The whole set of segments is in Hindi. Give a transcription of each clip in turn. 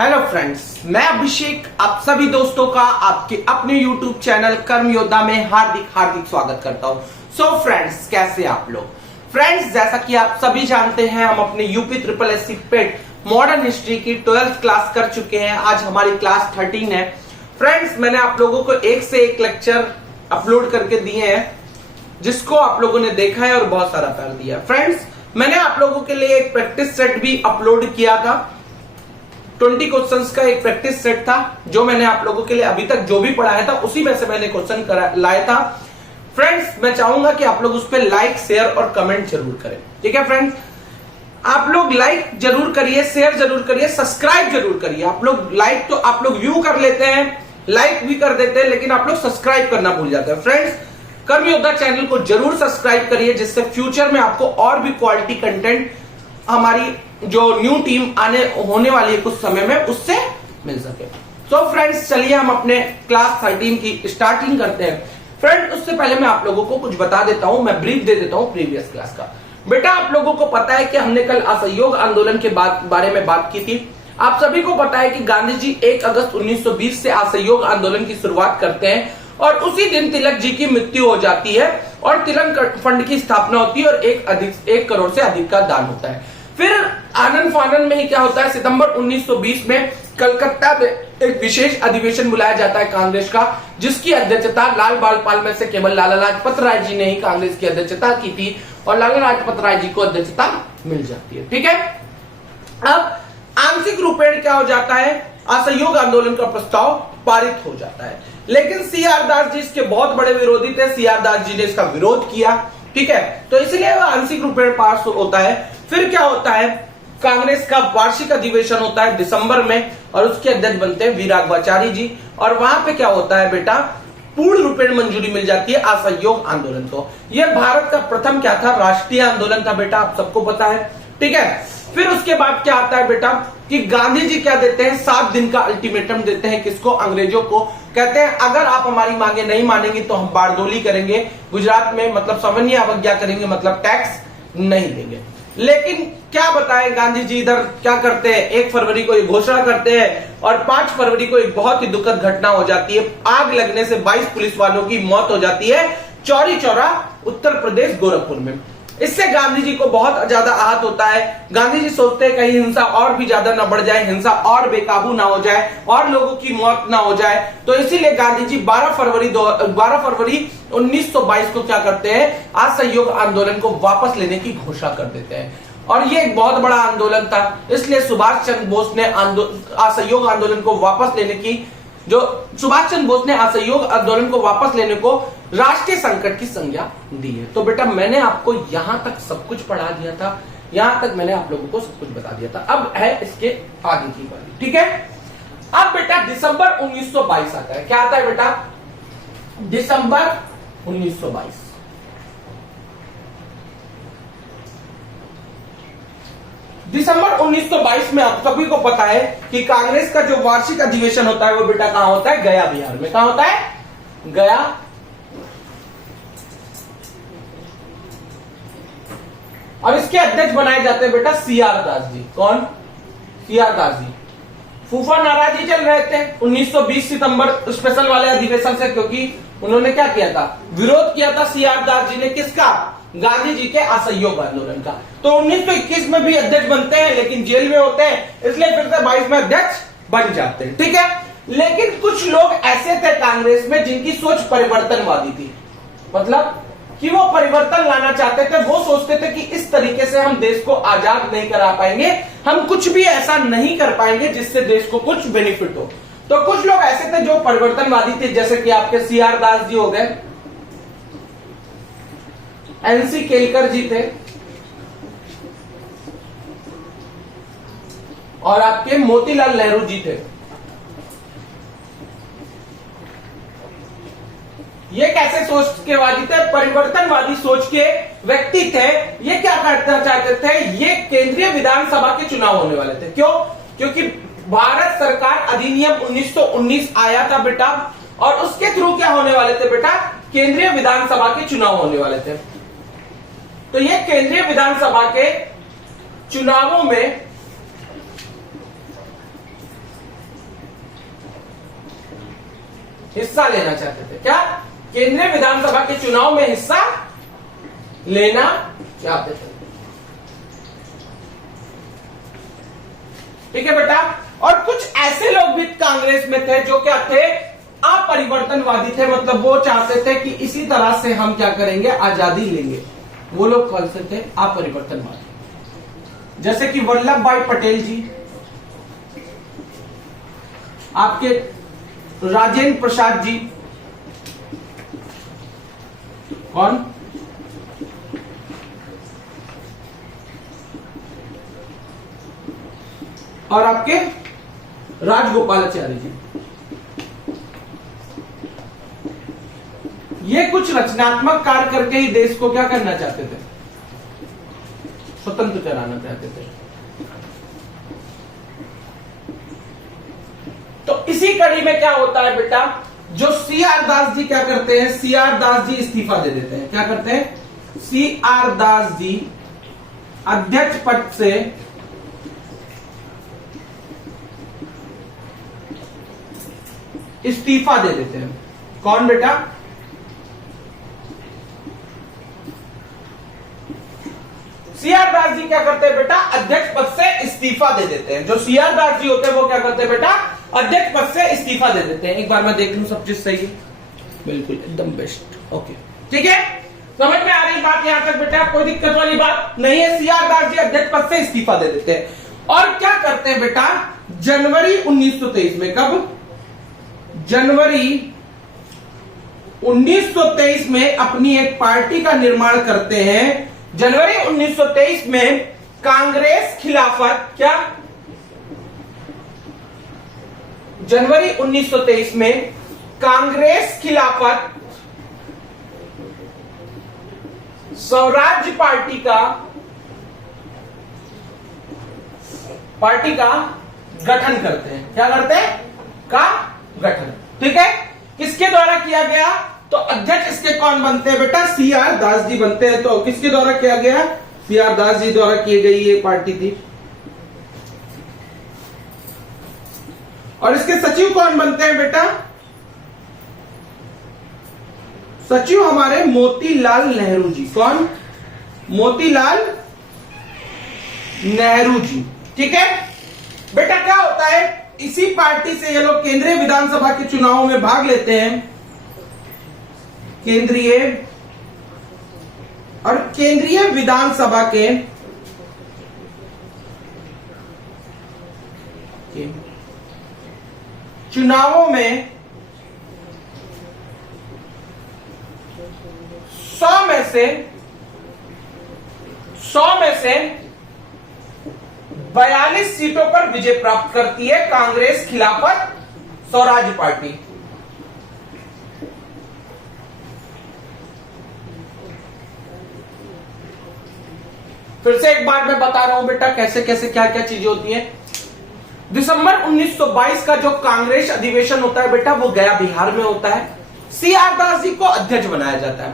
हेलो फ्रेंड्स, मैं अभिषेक आप सभी दोस्तों का आपके अपने यूट्यूब चैनल कर्म योद्धा में हार्दिक स्वागत करता हूं। सो फ्रेंड्स, कैसे आप लोग? फ्रेंड्स, जैसा कि आप सभी जानते हैं, हम अपने यूपी ट्रिपल एससी पेट मॉडर्न हिस्ट्री की 12th क्लास कर चुके हैं। आज हमारी क्लास 13 है। फ्रेंड्स, मैंने आप लोगों को एक से एक लेक्चर अपलोड करके दिए हैं, जिसको आप लोगों ने देखा है और बहुत सारा प्यार दिया। फ्रेंड्स, मैंने आप लोगों के लिए एक प्रैक्टिस सेट भी अपलोड किया था। 20 क्वेश्चंस का एक प्रैक्टिस सेट था, जो मैंने आप लोगों के लिए अभी तक जो भी पढ़ाया था उसी में से मैंने क्वेश्चन लाया था। फ्रेंड्स, मैं चाहूंगा कि आप लोग उस पर लाइक, शेयर और कमेंट जरूर करें। ठीक है फ्रेंड्स, आप लोग लाइक जरूर करिए, शेयर जरूर करिए, सब्सक्राइब जरूर करिए। आप लोग लाइक तो आप लोग व्यू कर लेते हैं, लाइक भी कर देते हैं, लेकिन आप लोग सब्सक्राइब करना भूल जाते हैं। फ्रेंड्स, कर्म योद्धा चैनल को जरूर सब्सक्राइब करिए, जिससे फ्यूचर में आपको और भी क्वालिटी कंटेंट हमारी जो न्यू टीम होने वाली है कुछ समय में, उससे मिल सके। तो फ्रेंड्स, चलिए हम अपने क्लास 13 की स्टार्टिंग करते हैं। फ्रेंड्स, उससे पहले मैं आप लोगों को कुछ बता देता हूं, मैं ब्रीफ दे देता हूं प्रीवियस क्लास का। बेटा, आप लोगों को पता है कि हमने कल असहयोग आंदोलन के बारे में बात की थी। आप सभी को पता है कि गांधी जी 1 अगस्त 1920 से असहयोग आंदोलन की शुरुआत करते हैं और उसी दिन तिलक जी की मृत्यु हो जाती है और तिलक फंड की स्थापना होती है और 1 करोड़ से अधिक का दान होता है। फिर आनंद फानन में ही क्या होता है, सितंबर 1920 में कलकत्ता में एक विशेष अधिवेशन बुलाया जाता है कांग्रेस का, जिसकी अध्यक्षता लाल बाल पाल में से केवल लाला लाजपत राय जी ने ही कांग्रेस की अध्यक्षता की थी और लाला लाजपत राय जी को अध्यक्षता मिल जाती है। ठीक है, अब आंशिक रूपेण क्या हो जाता है, असहयोग आंदोलन का प्रस्ताव पारित हो जाता है, लेकिन सीआर दास जी इसके बहुत बड़े विरोधी थे। सीआर दास जी ने इसका विरोध किया। ठीक है, तो इसलिए वह आंशिक रूपेण पास होता है। फिर क्या होता है, कांग्रेस का वार्षिक अधिवेशन होता है दिसंबर में और उसके अध्यक्ष बनते हैं वीरागवाचारी जी, और वहां पे क्या होता है बेटा, पूर्ण रूपेण मंजूरी मिल जाती है असहयोग आंदोलन को। यह भारत का प्रथम क्या था, राष्ट्रीय आंदोलन था बेटा, आप सबको पता है। ठीक है, फिर उसके बाद क्या आता है बेटा कि गांधी जी क्या देते हैं, 7 दिन का अल्टीमेटम देते हैं। किसको? अंग्रेजों को। कहते हैं अगर आप हमारी मांगे नहीं मानेंगे तो हम बारदोली करेंगे गुजरात में, मतलब सामान्य अवज्ञा करेंगे, मतलब टैक्स नहीं देंगे। लेकिन क्या बताएं, गांधी जी इधर क्या करते हैं, 1 फरवरी को ये घोषणा करते हैं और 5 फरवरी को एक बहुत ही दुखद घटना हो जाती है। आग लगने से 22 पुलिस वालों की मौत हो जाती है चौरी चौरा, उत्तर प्रदेश, गोरखपुर में। इससे गांधी जी को बहुत ज्यादा आहत होता है। गांधी जी सोचते हैं कहीं हिंसा और भी ज्यादा ना बढ़ जाए, हिंसा और बेकाबू ना हो जाए और लोगों की मौत ना हो जाए, तो इसीलिए गांधी जी 12 फरवरी 1922 को क्या करते हैं, असहयोग आंदोलन को वापस लेने की घोषणा कर देते हैं। और ये एक बहुत बड़ा आंदोलन था, इसलिए सुभाष चंद्र बोस ने असहयोग आंदोलन को वापस लेने की सुभाष चंद्र बोस ने असहयोग आंदोलन को वापस लेने को राष्ट्रीय संकट की संज्ञा दी है। तो बेटा, मैंने आपको यहां तक सब कुछ पढ़ा दिया था, यहां तक मैंने आप लोगों को सब कुछ बता दिया था। अब है इसके आगे की बात। ठीक है, अब बेटा दिसंबर 1922 आता है। क्या आता है बेटा? दिसंबर 1922। दिसंबर 1922 में आप सभी को पता है कि कांग्रेस का जो वार्षिक अधिवेशन होता है वो बेटा कहां होता है? गया, बिहार में। कहां होता है? गया। और इसके अध्यक्ष बनाए जाते हैं बेटा सीआर दास जी। कौन? सीआर दास जी। फूफा नाराज ही चल रहे थे 1920 सितंबर स्पेशल वाले अधिवेशन से, क्योंकि उन्होंने क्या किया था, विरोध किया था सीआर दास जी ने। किसका? गांधी जी के असहयोग आंदोलन का। तो 1921 में भी अध्यक्ष बनते हैं, लेकिन जेल में होते हैं, इसलिए फिर से 22 में अध्यक्ष बन जाते हैं। ठीक है, लेकिन कुछ लोग ऐसे थे कांग्रेस में जिनकी सोच परिवर्तनवादी थी, मतलब कि वो परिवर्तन लाना चाहते थे। वो सोचते थे कि इस तरीके से हम देश को आजाद नहीं करा पाएंगे, हम कुछ भी ऐसा नहीं कर पाएंगे जिससे देश को कुछ बेनिफिट हो। तो कुछ लोग ऐसे थे जो परिवर्तनवादी थे, जैसे कि आपके सीआर दास जी हो गए, एनसी केलकर जी थे, और आपके मोतीलाल नेहरू जी थे। ये कैसे सोच के वादी थे? परिवर्तनवादी सोच के व्यक्ति थे। ये क्या करना चाहते थे, ये केंद्रीय विधानसभा के चुनाव होने वाले थे। क्यों? क्योंकि भारत सरकार अधिनियम 1919 आया था बेटा, और उसके थ्रू क्या होने वाले थे बेटा, केंद्रीय विधानसभा के चुनाव होने वाले थे। तो ये केंद्रीय विधानसभा के चुनावों में हिस्सा लेना चाहते थे। क्या? केंद्रीय विधानसभा के चुनाव में हिस्सा लेना चाहते थे। ठीक है बेटा। और कुछ ऐसे लोग भी कांग्रेस में थे जो क्या थे? अपरिवर्तनवादी थे, मतलब वो चाहते थे कि इसी तरह से हम क्या करेंगे, आजादी लेंगे। वो लोग कौन से थे? अपरिवर्तनवादी। जैसे कि वल्लभ भाई पटेल जी, आपके राजेंद्र प्रसाद जी, कौन? और आपके राजगोपालाचारी जी। ये कुछ रचनात्मक कार्य करके ही देश को क्या करना चाहते थे? स्वतंत्र कराना चाहते थे। तो इसी कड़ी में क्या होता है बेटा, जो सीआर दास जी क्या करते हैं? सीआर दास जी इस्तीफा दे देते हैं। क्या करते हैं? सीआर दास जी अध्यक्ष पद से इस्तीफा दे देते हैं। कौन बेटा? सीआर दास जी क्या करते हैं बेटा? अध्यक्ष पद से इस्तीफा दे देते हैं। जो सीआर दास जी होते हैं वो क्या करते हैं बेटा? अध्यक्ष पद से इस्तीफा दे देते हैं। एक बार मैं देख लूं सब चीज सही है? बिल्कुल एकदम बेस्ट। ओके ठीक है, समझ में आ रही बात यहां तक बेटा? कोई दिक्कत वाली बात नहीं है। सीआर दास जी अध्यक्ष पद से इस्तीफा दे देते हैं और क्या करते हैं बेटा? जनवरी 1923 में, कब? जनवरी 1923 में अपनी एक पार्टी का निर्माण करते हैं। जनवरी 1923 में कांग्रेस खिलाफत, क्या? जनवरी 1923 में कांग्रेस खिलाफत स्वराज्य पार्टी का गठन करते हैं। क्या करते हैं? का गठन। ठीक है, किसके द्वारा किया गया? तो अध्यक्ष इसके कौन बनते हैं बेटा? सीआर दास जी बनते हैं। तो किसके द्वारा किया गया? सीआर दास जी द्वारा की गई ये पार्टी थी। और इसके सचिव कौन बनते हैं बेटा? सचिव हमारे मोतीलाल नेहरू जी। कौन? मोतीलाल नेहरू जी। ठीक है बेटा, क्या होता है? इसी पार्टी से ये लोग केंद्रीय विधानसभा के चुनावों में भाग लेते हैं। केंद्रीय विधानसभा के चुनावों में 100 में से 42 सीटों पर विजय प्राप्त करती है कांग्रेस खिलाफत स्वराज्य पार्टी। फिर से एक बार मैं बता रहा हूं बेटा कैसे कैसे क्या क्या चीजें होती हैं। दिसंबर 1922 का जो कांग्रेस अधिवेशन होता है बेटा, वो गया बिहार में होता है। सीआर दास जी को अध्यक्ष बनाया जाता है।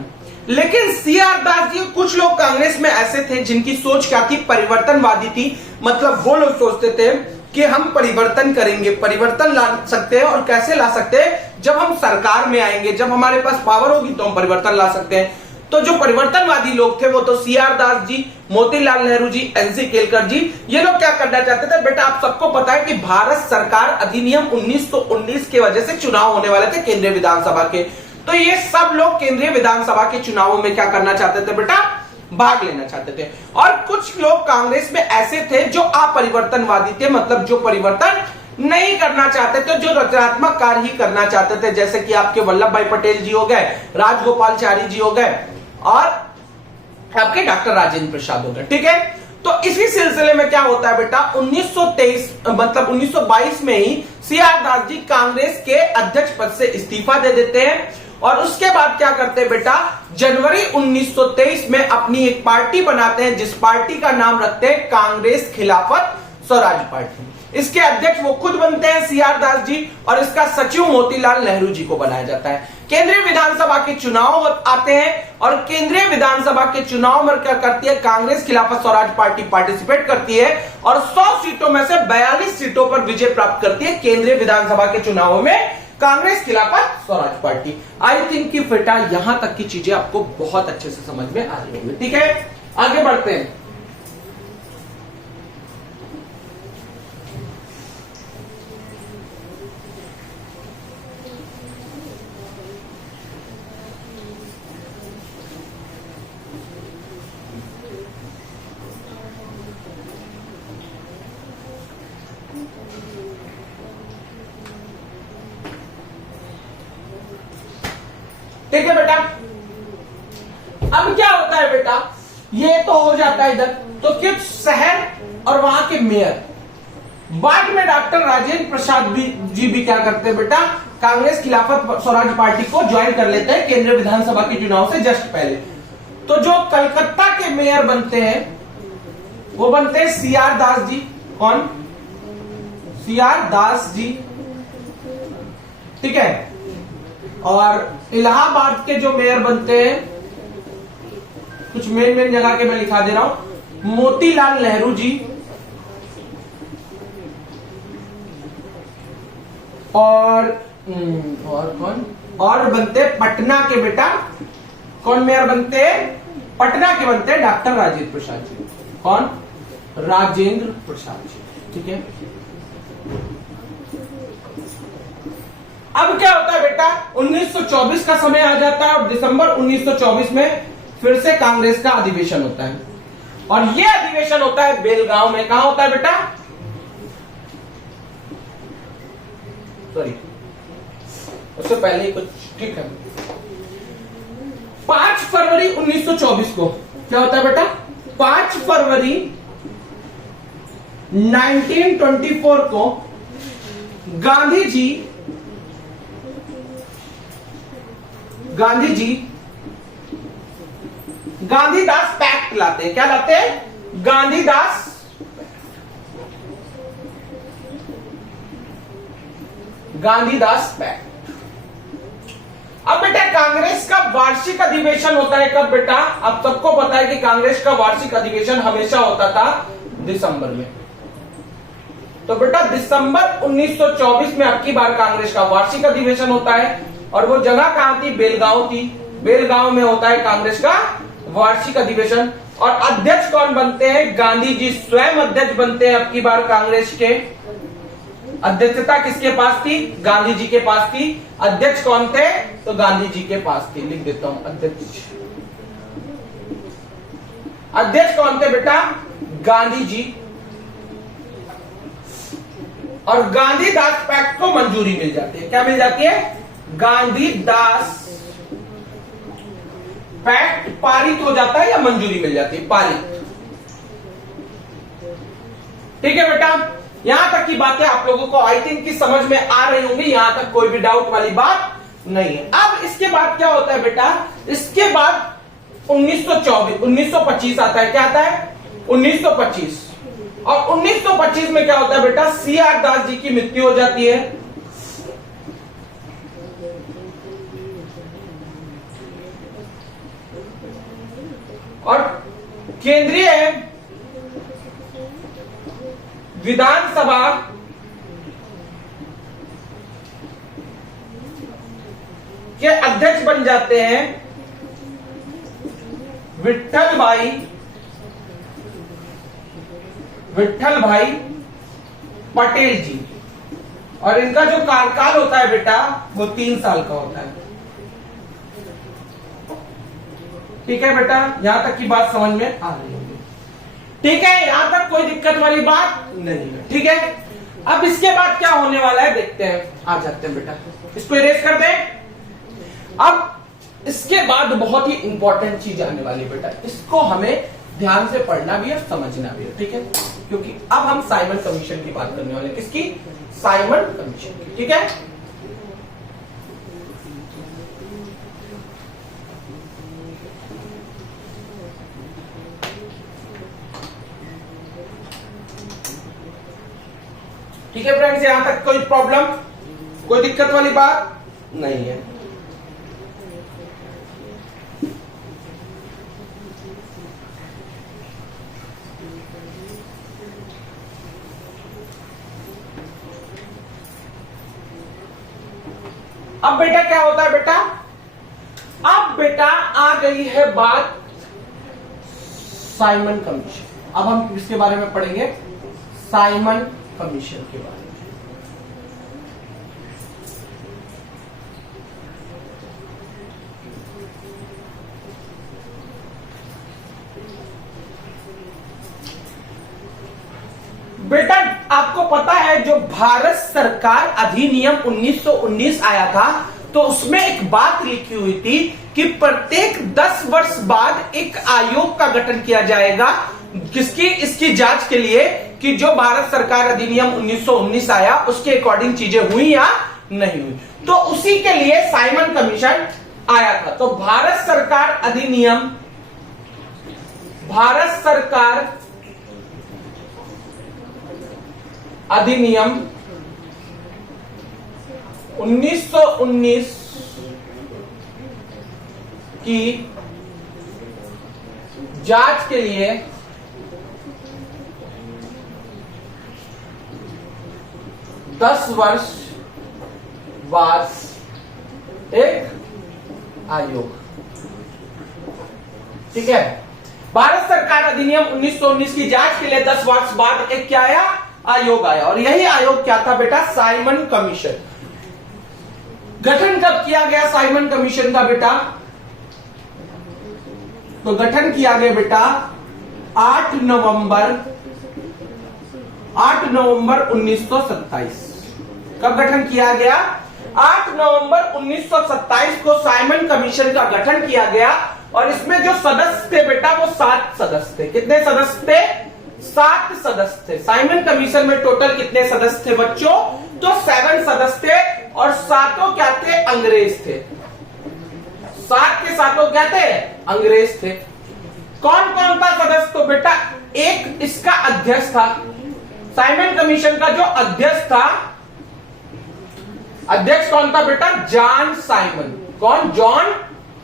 लेकिन सीआर दास जी, कुछ लोग कांग्रेस में ऐसे थे जिनकी सोच क्या थी? परिवर्तनवादी थी। मतलब वो लोग सोचते थे कि हम परिवर्तन करेंगे, परिवर्तन ला सकते हैं। और कैसे ला सकते हैं? जब हम सरकार में आएंगे, जब हमारे पास पावर होगी तो हम परिवर्तन ला सकते हैं। तो जो परिवर्तनवादी लोग थे वो तो सीआर दास जी, मोतीलाल नेहरू जी, एनसी केलकर जी, ये लोग क्या करना चाहते थे बेटा? आप सबको पता है कि भारत सरकार अधिनियम 1919 की वजह से चुनाव होने वाले थे केंद्रीय विधानसभा के। तो ये सब लोग केंद्रीय विधानसभा के चुनावों में क्या करना चाहते थे बेटा? भाग लेना चाहते थे। और कुछ लोग कांग्रेस में ऐसे थे जो अपरिवर्तनवादी थे, मतलब जो परिवर्तन नहीं करना चाहते थे, जो रचनात्मक कार्य ही करना चाहते थे। जैसे कि आपके वल्लभ भाई पटेल जी हो गए, राजगोपालाचारी जी हो गए और आपके डॉक्टर राजेंद्र प्रसाद हो गए। ठीक है, तो इसी सिलसिले में क्या होता है बेटा? 1923 मतलब 1922 में ही सीआर दास जी कांग्रेस के अध्यक्ष पद से इस्तीफा दे देते हैं। और उसके बाद क्या करते हैं बेटा? जनवरी 1923 में अपनी एक पार्टी बनाते हैं, जिस पार्टी का नाम रखते हैं कांग्रेस खिलाफत स्वराज्य पार्टी। इसके अध्यक्ष वो खुद बनते हैं सीआर दास जी, और इसका सचिव मोतीलाल नेहरू जी को बनाया जाता है। केंद्रीय विधानसभा के चुनाव आते हैं और केंद्रीय विधानसभा के चुनाव में क्या करती है? कांग्रेस खिलाफत स्वराज पार्टी पार्टिसिपेट करती है और 100 सीटों में से 42 सीटों पर विजय प्राप्त करती है केंद्रीय विधानसभा के चुनावों में कांग्रेस खिलाफत स्वराज पार्टी। आई थिंक कि बेटा यहां तक की चीजें आपको बहुत अच्छे से समझ में आ रही होंगी। ठीक है, आगे बढ़ते हैं। ठीक है बेटा, अब क्या होता है बेटा, ये तो हो जाता है इधर। तो कुछ शहर और वहां के मेयर, बाद में डॉक्टर राजेंद्र प्रसाद जी भी क्या करते हैं बेटा, कांग्रेस खिलाफत स्वराज पार्टी को ज्वाइन कर लेते हैं केंद्रीय विधानसभा के चुनाव से जस्ट पहले। तो जो कलकत्ता के मेयर बनते हैं वो बनते हैं सीआर दास जी। कौन? सीआर दास जी। ठीक है, और इलाहाबाद के जो मेयर बनते हैं, कुछ मेन जगह के मैं लिखा दे रहा हूं, मोतीलाल नेहरू जी। और कौन और बनते पटना के बेटा, कौन मेयर बनते हैं? पटना के बनते हैं डॉक्टर राजेंद्र प्रसाद जी। कौन? राजेंद्र प्रसाद जी। ठीक है, अब क्या होता है बेटा, 1924 का समय आ जाता है और दिसंबर 1924 में फिर से कांग्रेस का अधिवेशन होता है। और यह अधिवेशन होता है बेलगांव में। कहां होता है बेटा? सॉरी, उससे पहले ही कुछ। ठीक है, 5 फरवरी 1924 को क्या होता है बेटा? 5 फरवरी 1924 को गांधी जी गांधीदास पैक्ट लाते हैं। क्या लाते हैं? गांधीदास पैक्ट। अब बेटा कांग्रेस का वार्षिक अधिवेशन होता है कब बेटा? अब सबको पता है कि कांग्रेस का वार्षिक अधिवेशन हमेशा होता था दिसंबर में। तो बेटा दिसंबर 1924 में अब की बार कांग्रेस का वार्षिक अधिवेशन होता है और वो जगह कहां थी? बेलगांव थी। बेलगांव में होता है कांग्रेस का वार्षिक अधिवेशन। और अध्यक्ष कौन बनते हैं? गांधी जी स्वयं अध्यक्ष बनते हैं अब की बार कांग्रेस के। अध्यक्षता किसके पास थी? गांधी जी के पास थी। अध्यक्ष कौन थे? तो गांधी जी के पास थी। लिख देता हूं अध्यक्ष। अध्यक्ष कौन थे बेटा? गांधी जी। और गांधीदास पैक्ट को मंजूरी मिल जाती है। क्या मिल जाती है? गांधीदास पैक्ट पारित हो जाता है या मंजूरी मिल जाती है? पारित। ठीक है बेटा, यहां तक की बातें आप लोगों को आई थिंक की समझ में आ रही होंगी। यहां तक कोई भी डाउट वाली बात नहीं है। अब इसके बाद क्या होता है बेटा? इसके बाद 1925 आता है। क्या आता है? 1925। और 1925 में क्या होता है बेटा? सीआर दास जी की मृत्यु हो जाती है। और केंद्रीय विधानसभा के अध्यक्ष बन जाते हैं विट्ठल भाई पटेल जी। और इनका जो कार्यकाल होता है बेटा वो 3 साल का होता है। ठीक है बेटा, यहां तक की बात समझ में आ रही होगी। ठीक है, यहां तक कोई दिक्कत वाली बात नहीं है। ठीक है, अब इसके बाद क्या होने वाला है देखते हैं। आ जाते हैं बेटा, इसको इरेज कर दें। अब इसके बाद बहुत ही इंपॉर्टेंट चीज आने वाली है बेटा, इसको हमें ध्यान से पढ़ना भी है, समझना भी है। ठीक है, क्योंकि अब हम साइमन कमीशन की बात करने वाले हैं। किसकी? साइमन कमीशन की। ठीक है, ठीक है फ्रेंड्स, यहां तक कोई प्रॉब्लम, कोई दिक्कत वाली बात नहीं है। अब बेटा क्या होता है बेटा, अब बेटा आ गई है बात साइमन कमीशन। अब हम किसके बारे में पढ़ेंगे, साइमन कमीशन के बारे में। बेटा आपको पता है जो भारत सरकार अधिनियम 1919 आया था, तो उसमें एक बात लिखी हुई थी कि प्रत्येक 10 वर्ष बाद एक आयोग का गठन किया जाएगा, किसकी, इसकी जांच के लिए कि जो भारत सरकार अधिनियम 1919 आया उसके अकॉर्डिंग चीजें हुई या नहीं हुई। तो उसी के लिए साइमन कमीशन आया था। तो भारत सरकार अधिनियम, भारत सरकार अधिनियम 1919 की जांच के लिए 10 वर्ष बाद एक आयोग, ठीक है। भारत सरकार अधिनियम 1919 की जांच के लिए 10 वर्ष बाद एक क्या आया, आयोग आया, और यही आयोग क्या था बेटा, साइमन कमीशन। गठन कब किया गया साइमन कमीशन का बेटा, तो गठन किया गया बेटा 8 नवंबर 1927। कब गठन किया गया, 8 नवंबर 1927 को साइमन कमीशन का गठन किया गया। और इसमें जो सदस्य थे बेटा वो 7 सदस्य थे। कितने सदस्य थे, 7 सदस्य थे। साइमन कमीशन में टोटल कितने सदस्य थे बच्चों, तो 7 सदस्य थे, और सातों क्या थे, अंग्रेज थे। 7 के सातों क्या थे, अंग्रेज थे। कौन कौन था सदस्य, तो बेटा एक इसका अध्यक्ष था, साइमन कमीशन का जो अध्यक्ष था, अध्यक्ष कौन था बेटा, जॉन साइमन। कौन, जॉन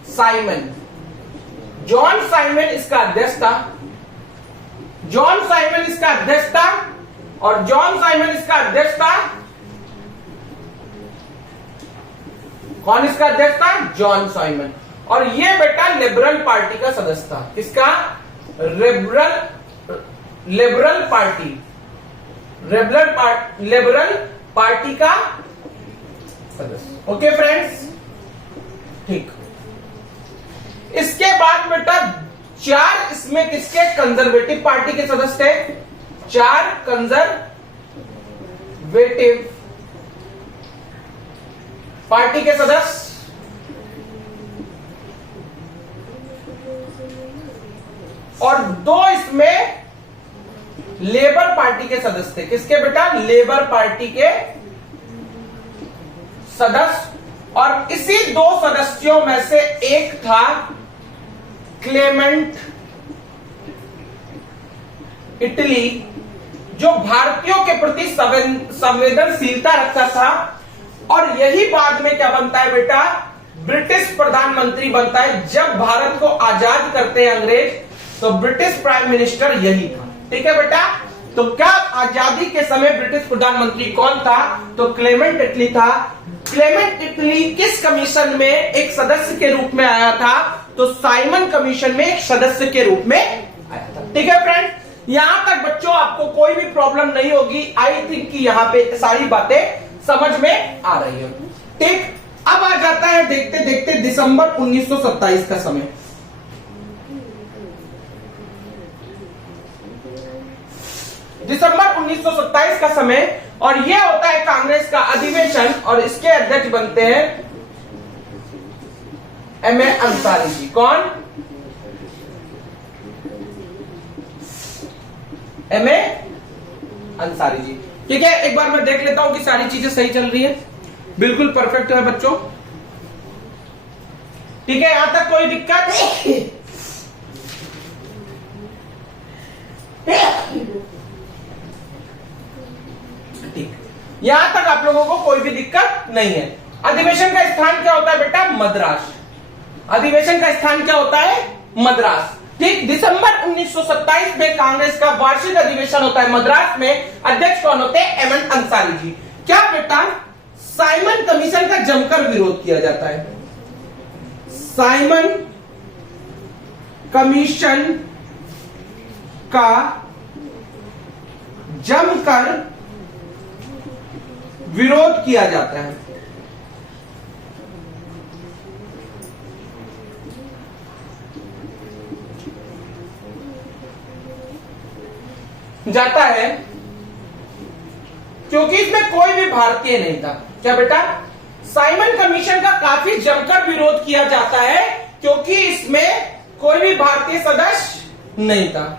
साइमन। जॉन साइमन इसका अध्यक्ष था, जॉन साइमन इसका अध्यक्ष था, और जॉन साइमन इसका अध्यक्ष था, कौन इसका अध्यक्ष था, जॉन साइमन। और ये बेटा लिबरल पार्टी का सदस्य था। किसका, लिबरल पार्टी, लिबरल पार्टी का सदस्य। ओके फ्रेंड्स, ठीक। इसके बाद बेटा 4 इसमें किसके, कंजर्वेटिव पार्टी के सदस्य थे। 4 कंजर्वेटिव पार्टी के सदस्य, और 2 इसमें लेबर पार्टी के सदस्य थे। किसके बेटा, लेबर पार्टी के सदस्य। और इसी 2 सदस्यों में से एक था क्लेमेंट इटली, जो भारतीयों के प्रति संवेदनशीलता रखता था। और यही बाद में क्या बनता है बेटा, ब्रिटिश प्रधानमंत्री बनता है। जब भारत को आजाद करते हैं अंग्रेज, तो ब्रिटिश प्राइम मिनिस्टर यही था, ठीक है बेटा। तो क्या आजादी के समय ब्रिटिश प्रधानमंत्री कौन था, तो क्लेमेंट इटली था। क्लेमेंट इटली किस कमीशन में एक सदस्य के रूप में आया था, तो साइमन कमीशन में एक सदस्य के रूप में आया था, ठीक है फ्रेंड। यहां तक बच्चों आपको कोई भी प्रॉब्लम नहीं होगी। आई थिंक कि यहां पे सारी बातें समझ में आ रही है, ठीक। अब आ जाता है देखते देखते दिसंबर 1927 का समय। दिसंबर 1927 का समय, और यह होता है कांग्रेस का अधिवेशन, और इसके अध्यक्ष बनते हैं एम.ए. अंसारी जी। कौन, एम.ए. अंसारी जी, ठीक है। एक बार मैं देख लेता हूं कि सारी चीजें सही चल रही है, बिल्कुल परफेक्ट है बच्चों, ठीक है। यहां तक कोई दिक्कत, ठीक, यहां तक आप लोगों को कोई भी दिक्कत नहीं है। अधिवेशन का स्थान क्या होता है बेटा, मद्रास। अधिवेशन का स्थान क्या होता है, मद्रास, ठीक। दिसंबर 1927 में कांग्रेस का वार्षिक अधिवेशन होता है मद्रास में। अध्यक्ष कौन होते हैं, एम.एन. अंसारी जी। क्या बेटा, साइमन कमीशन का जमकर विरोध किया जाता है। साइमन कमीशन का जमकर विरोध किया जाता है। जाता है क्योंकि इसमें कोई भी भारतीय नहीं था। क्या बेटा? साइमन कमीशन का काफी जमकर विरोध किया जाता है क्योंकि इसमें कोई भी भारतीय सदस्य नहीं था।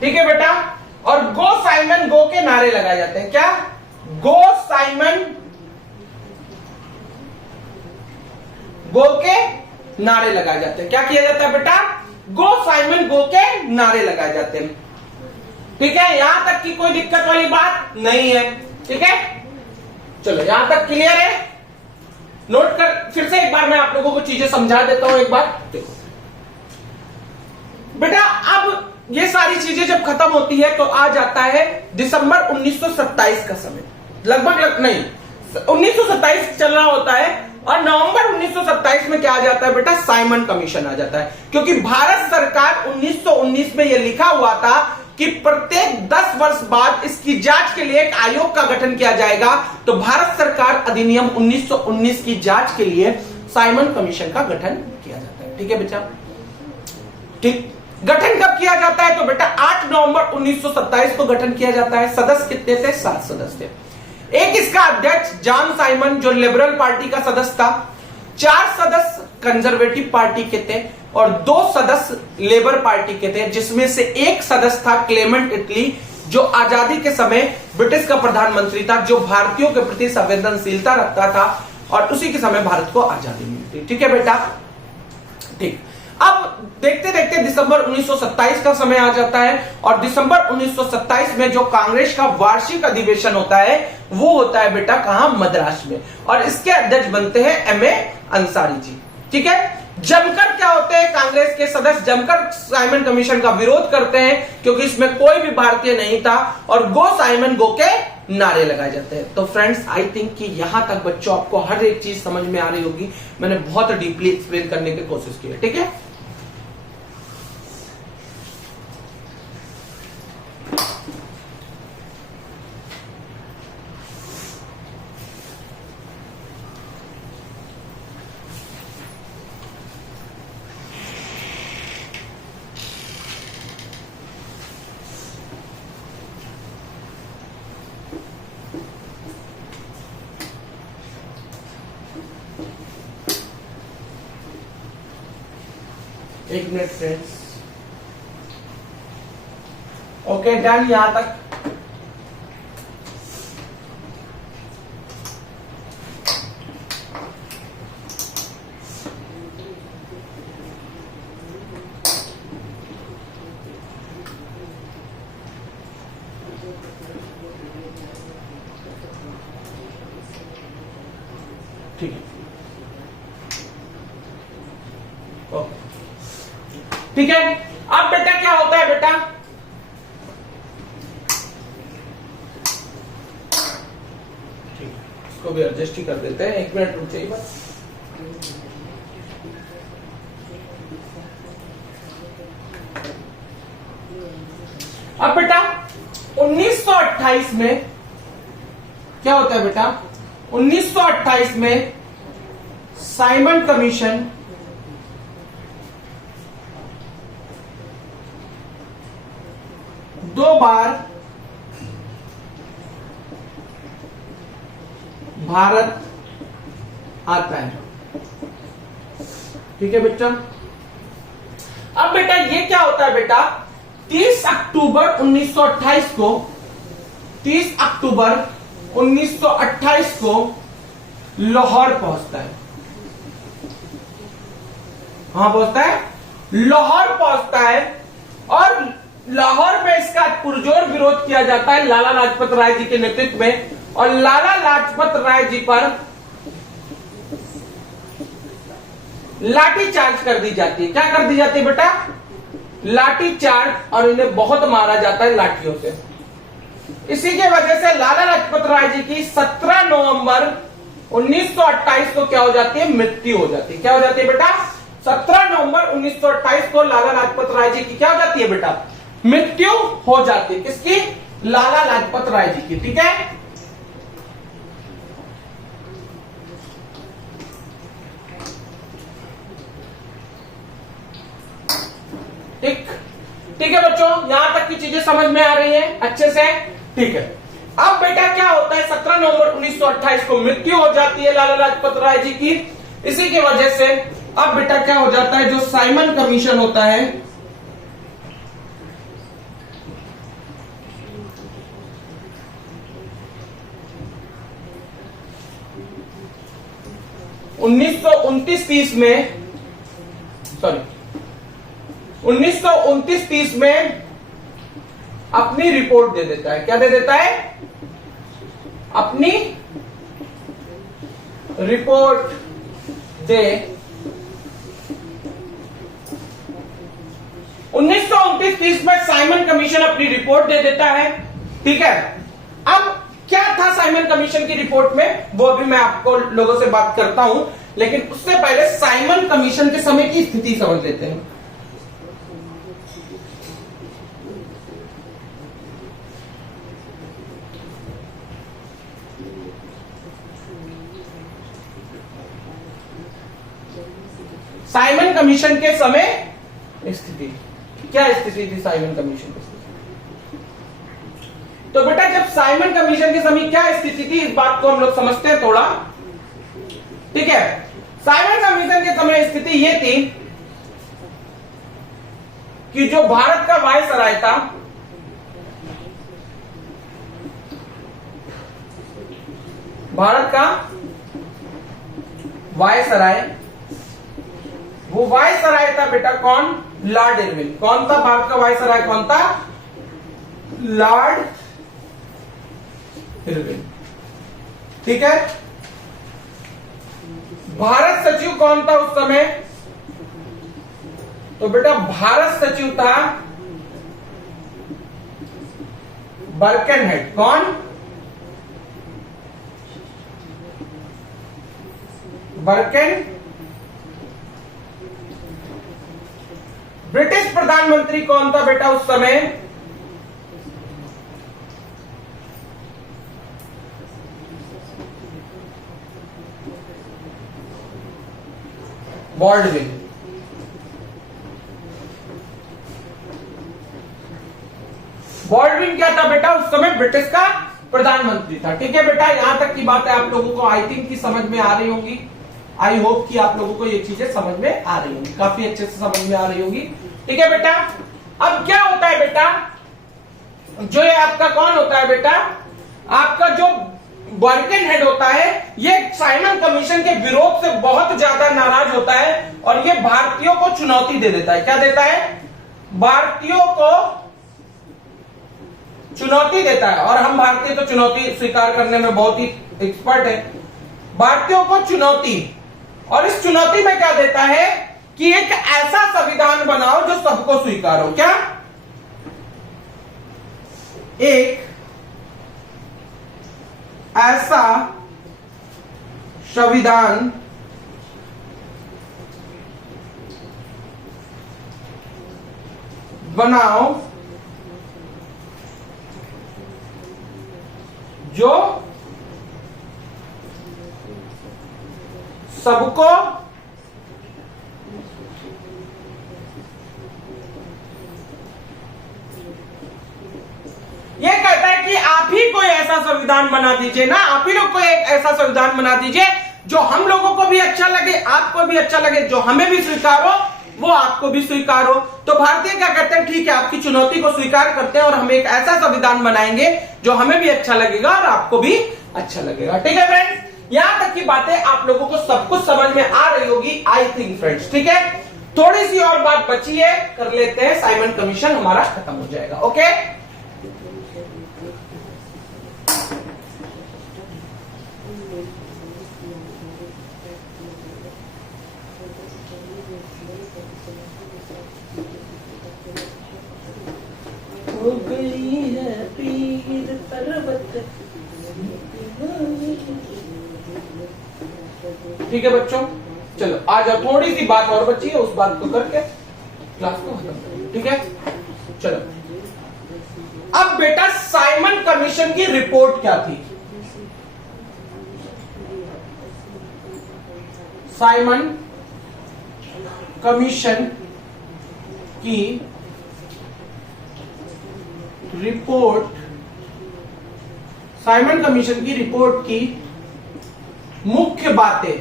ठीक है बेटा। और गो साइमन गो के नारे लगाए जाते हैं। क्या? गो साइमन गो के नारे लगाए जाते हैं। क्या किया जाता है बेटा? गो साइमन गो के नारे लगाए जाते हैं। ठीक है, यहां तक की कोई दिक्कत वाली बात नहीं है। ठीक है, चलो यहां तक क्लियर है। नोट कर, फिर से एक बार मैं आप लोगों को चीजें समझा देता हूं। एक बार देखो बेटा, अब ये सारी चीजें जब खत्म होती है तो आ जाता है दिसंबर 1927 का समय। लगभग नहीं, 1927 चल रहा होता है और नवंबर 1927 में क्या आ जाता है बेटा? साइमन कमीशन आ जाता है। क्योंकि भारत सरकार 1919 में यह लिखा हुआ था कि प्रत्येक 10 वर्ष बाद इसकी जांच के लिए एक आयोग का गठन किया जाएगा। तो भारत सरकार अधिनियम 1919 की जांच के लिए साइमन कमीशन का गठन किया जाता है। ठीक है बेटा? ठीक, गठन कब किया जाता है? तो बेटा 8 नवंबर 1927 को गठन किया जाता है। सदस्य कितने थे? 7 सदस्य थे। एक इसका अध्यक्ष जॉन साइमन जो लिबरल पार्टी का सदस्य था, 4 सदस्य कंजर्वेटिव पार्टी के थे और 2 सदस्य लेबर पार्टी के थे, जिसमें से एक सदस्य था क्लेमेंट इटली जो आजादी के समय ब्रिटिश का प्रधानमंत्री था, जो भारतीयों के प्रति संवेदनशीलता रखता था और उसी के समय भारत को आजादी मिली थी। ठीक है बेटा? ठीक, अब देखते देखते दिसंबर 1927 का समय आ जाता है और दिसंबर 1927 में जो कांग्रेस का वार्षिक अधिवेशन होता है वो होता है बेटा कहां? मद्रास में। और इसके अध्यक्ष बनते हैं एम ए अंसारी जी। ठीक है, जमकर क्या होते हैं? कांग्रेस के सदस्य जमकर साइमन कमीशन का विरोध करते हैं क्योंकि इसमें कोई भी भारतीय नहीं था और गो साइमन गो के नारे लगाए जाते हैं। तो फ्रेंड्स, आई थिंक कि यहां तक बच्चों आपको हर एक चीज समझ में आ रही होगी। मैंने बहुत डीपली एक्सप्लेन करने की कोशिश की है। ठीक है, एक मिनट फ्रेंड्स। ओके डन, यहां तक। ठीक है, ओके ठीक है। अब बेटा क्या होता है बेटा? ठीक है, इसको भी एडजस्ट ही कर देते हैं। 1 मिनट रुक जाइए बस। अब बेटा 1928 में क्या होता है बेटा? 1928 में साइमन कमीशन दो बार भारत आता है। ठीक है बेटा? अब बेटा ये क्या होता है बेटा? 30 अक्टूबर 1928 को 30 अक्टूबर 1928 को लाहौर पहुंचता है। कहां पहुंचता है? लाहौर पहुंचता है और लाहौर में इसका पुरजोर विरोध किया जाता है लाला लाजपत राय जी के नेतृत्व में, और लाला लाजपत राय जी पर लाठी चार्ज कर दी जाती है। क्या कर दी जाती है बेटा? लाठी चार्ज, और इन्हें बहुत मारा जाता है लाठियों से। इसी के वजह से लाला लाजपत राय जी की 17 नवंबर 1928 को क्या हो जाती है? मृत्यु हो जाती है। क्या हो जाती है बेटा? 17 नवंबर 1928 को लाला लाजपत राय जी की क्या हो जाती है बेटा? मृत्यु हो जाती है। किसकी? लाला लाजपत राय जी की। ठीक है, ठीक है बच्चों, यहां तक की चीजें समझ में आ रही है अच्छे से? ठीक है। अब बेटा क्या होता है? 17 नवंबर 1928 को मृत्यु हो जाती है लाला लाजपत राय जी की। इसी की वजह से अब बेटा क्या हो जाता है? जो साइमन कमीशन होता है, उन्नीस सौ 1929-30 में अपनी रिपोर्ट दे देता है। क्या दे देता है? अपनी रिपोर्ट दे 1929-30 में साइमन कमीशन अपनी रिपोर्ट दे देता है। ठीक है, अब क्या था साइमन कमीशन की रिपोर्ट में, वो अभी मैं आपको लोगों से बात करता हूं, लेकिन उससे पहले साइमन कमीशन के समय की स्थिति समझ लेते हैं। साइमन कमीशन के समय स्थिति, क्या स्थिति थी साइमन कमीशन की? तो बेटा जब साइमन कमीशन के समय क्या स्थिति थी, इस बात को हम लोग समझते हैं थोड़ा। ठीक है, साइमन कमीशन के समय स्थिति यह थी कि जो भारत का वायसराय था, भारत का वायसराय, वो वायसराय था बेटा कौन? Lord Irwin. कौन था भारत का वायसराय? कौन था? Lord Irwin. ठीक है, भारत सचिव कौन था उस समय? तो बेटा भारत सचिव था बर्केनहेड। कौन? बर्केन। ब्रिटिश प्रधानमंत्री कौन था बेटा उस समय? बॉल्डविन। बॉल्डविन क्या था बेटा उस समय? ब्रिटिश का प्रधानमंत्री था। ठीक है बेटा, यहां तक की बात है आप लोगों को आई थिंक की समझ में आ रही होंगी। आई होप कि आप लोगों को ये चीजें समझ में आ रही होंगी, काफी अच्छे से समझ में आ रही होगी। ठीक है बेटा, अब क्या होता है बेटा? जो ये आपका कौन होता है बेटा? आपका जो बर्केनहेड होता है, ये साइमन कमीशन के विरोध से बहुत ज्यादा नाराज होता है और ये भारतीयों को चुनौती दे देता है। क्या देता है? भारतीयों को चुनौती देता है, और हम भारतीय तो चुनौती स्वीकार करने में बहुत ही एक्सपर्ट है। भारतीयों को चुनौती, और इस चुनौती में क्या देता है कि एक ऐसा संविधान बनाओ जो सबको स्वीकार हो। क्या? एक ऐसा संविधान बनाओ जो सबको ये कहता है कि आप ही कोई ऐसा संविधान बना दीजिए ना, आप ही लोग कोई एक ऐसा संविधान बना दीजिए जो हम लोगों को भी अच्छा लगे, आपको भी अच्छा लगे, जो हमें भी स्वीकार हो वो आपको भी स्वीकार हो। तो भारतीय क्या कहते हैं? ठीक है, आपकी चुनौती को स्वीकार करते हैं और हम एक ऐसा संविधान बनाएंगे जो हमें भी अच्छा लगेगा और आपको भी अच्छा लगेगा। ठीक है फ्रेंड्स, यहां तक की बातें आप लोगों को सब कुछ समझ में आ रही होगी आई थिंक फ्रेंड्स। ठीक है, थोड़ी सी और बात बची है, कर लेते हैं, साइमन कमीशन हमारा खत्म हो जाएगा। ओके, हो गई है पीर पर्वत। ठीक है बच्चों, चलो आ जाओ, थोड़ी सी बात और बची है, उस बात को करके क्लास को खत्म करें। ठीक है, चलो अब बेटा साइमन कमीशन की रिपोर्ट क्या थी? साइमन कमीशन की रिपोर्ट, साइमन कमीशन की रिपोर्ट की मुख्य बातें।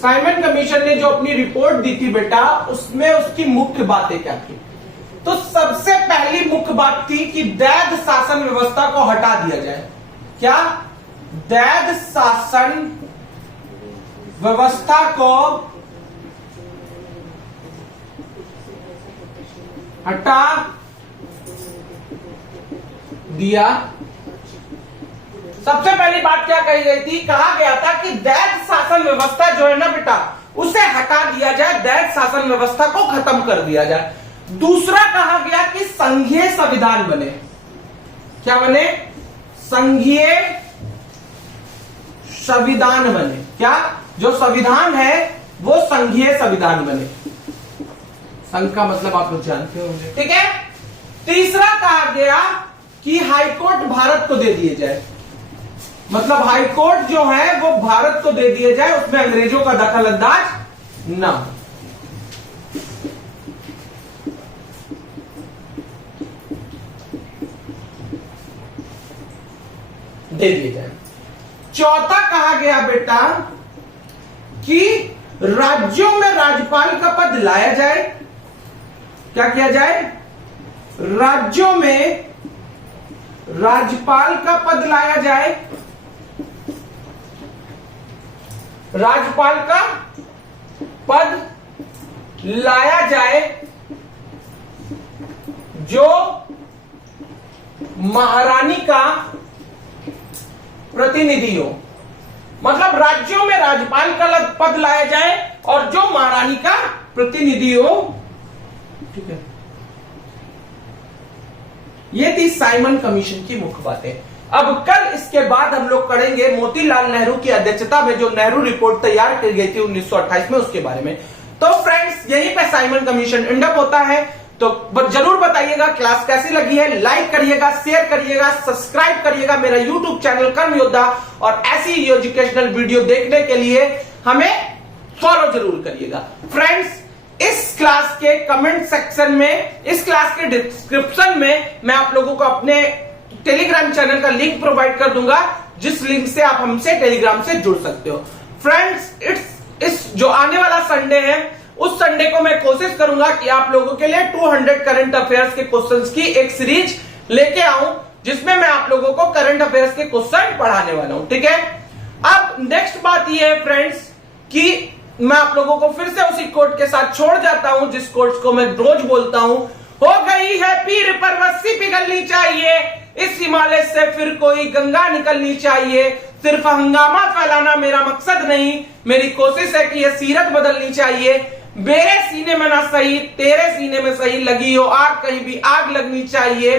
साइमन कमीशन ने जो अपनी रिपोर्ट दी थी बेटा, उसमें उसकी मुख्य बातें क्या थी? तो सबसे पहली मुख्य बात थी कि दैध शासन व्यवस्था को हटा दिया जाए। क्या? दैध शासन व्यवस्था को हटा दिया। सबसे पहली बात क्या कही गई थी? कहा गया था कि दैध शासन व्यवस्था जो है ना बेटा, उसे हटा दिया जाए, दैध शासन व्यवस्था को खत्म कर दिया जाए। दूसरा कहा गया कि संघीय संविधान बने। क्या बने? संघीय संविधान बने। क्या? जो संविधान है वो संघीय संविधान बने। संघ का मतलब आप लोग जानते होंगे, ठीक है। तीसरा कहा गया कि हाईकोर्ट भारत को दे दिए जाए, मतलब हाईकोर्ट जो है वो भारत को दे दिए जाए, उसमें अंग्रेजों का दखल अंदाज ना हो। दे दिए जाए। चौथा कहा गया बेटा कि राज्यों में राज्यपाल का पद लाया जाए। क्या किया जाए? राज्यों में राज्यपाल का पद लाया जाए। राज्यपाल का पद लाया जाए जो महारानी का प्रतिनिधि हो। मतलब राज्यों में राज्यपाल का पद लाया जाए और जो महारानी का प्रतिनिधि हो। ठीक है, ये थी साइमन कमीशन की मुख्य बातें। अब कल इसके बाद हम लोग करेंगे मोतीलाल नेहरू की अध्यक्षता में जो नेहरू रिपोर्ट तैयार की गई थी 1928 में, उसके बारे में। तो फ्रेंड्स, यहीं पे साइमन कमीशन एंड अप होता है। तो जरूर बताइएगा क्लास कैसी लगी है, लाइक करिएगा, शेयर करिएगा, सब्सक्राइब करिएगा मेरा यूट्यूब चैनल कर्म योद्धा, और ऐसी एजुकेशनल वीडियो देखने के लिए हमें फॉलो जरूर करिएगा। फ्रेंड्स, इस क्लास के कमेंट सेक्शन में, इस क्लास के डिस्क्रिप्शन में मैं आप लोगों को अपने टेलीग्राम चैनल का लिंक प्रोवाइड कर दूंगा, जिस लिंक से आप हमसे टेलीग्राम से जुड़ सकते हो। फ्रेंड्स, इस जो आने वाला संडे है, उस संडे को मैं कोशिश करूंगा कि आप लोगों के लिए 200 करंट अफेयर्स के क्वेश्चंस की एक सीरीज लेके आऊं, जिसमें मैं आप लोगों को करंट अफेयर्स के क्वेश्चन पढ़ाने वाला हूं। ठीक है, अब नेक्स्ट बात यह है फ्रेंड्स कि मैं आप लोगों को फिर से उसी कोट के साथ छोड़ जाता हूं, जिस कोट को मैं रोज बोलता हूं, हो गई है पीर पर्वत सी पिघलनी चाहिए, इस हिमालय से फिर कोई गंगा निकलनी चाहिए। सिर्फ हंगामा फैलाना मेरा मकसद नहीं, मेरी कोशिश है कि यह सीरत बदलनी चाहिए। मेरे सीने में ना सही तेरे सीने में सही, लगी हो आग कहीं भी आग लगनी चाहिए।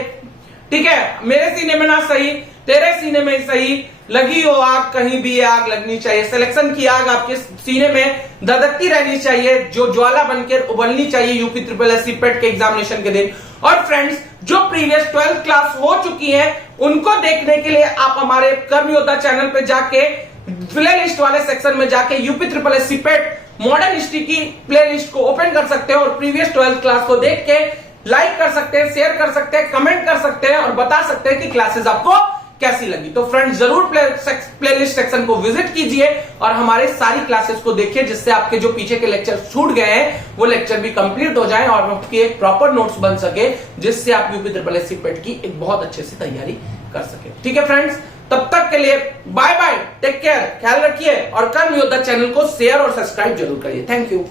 ठीक है, मेरे सीने में ना सही तेरे सीने में सही, लगी हो आग कहीं भी आग लगनी चाहिए। सिलेक्शन की आग आपके सीने में धधकती रहनी चाहिए, जो ज्वाला बनकर उबलनी चाहिए यूपी ट्रिपल एस पेट के एग्जामिनेशन के दिन। और फ्रेंड्स, जो प्रीवियस 12th क्लास हो चुकी है, उनको देखने के लिए आप हमारे कर्म योद्धा चैनल पे जाके प्ले लिस्ट वाले सेक्शन में जाके यूपी ट्रिपल एस पेट मॉडर्न हिस्ट्री की प्ले लिस्ट को ओपन कर सकते हैं और प्रीवियस 12th क्लास को देख के लाइक कर सकते हैं, शेयर कर सकते हैं, कमेंट कर सकते हैं और बता सकते हैं कि क्लासेस आपको कैसी लगी। तो फ्रेंड्स, जरूर प्लेलिस्ट सेक्शन को विजिट कीजिए और हमारे सारी क्लासेस को देखिए, जिससे आपके जो पीछे के लेक्चर छूट गए हैं वो लेक्चर भी कंप्लीट हो जाए और आपकी एक प्रॉपर नोट्स बन सके, जिससे आप यूपी ट्रिपल एस पेट की एक बहुत अच्छे से तैयारी कर सके। ठीक है फ्रेंड्स, तब तक के लिए बाय बाय, टेक केयर, ख्याल रखिए और कर्म योद्धा चैनल को शेयर और सब्सक्राइब जरूर करिए। Thank you.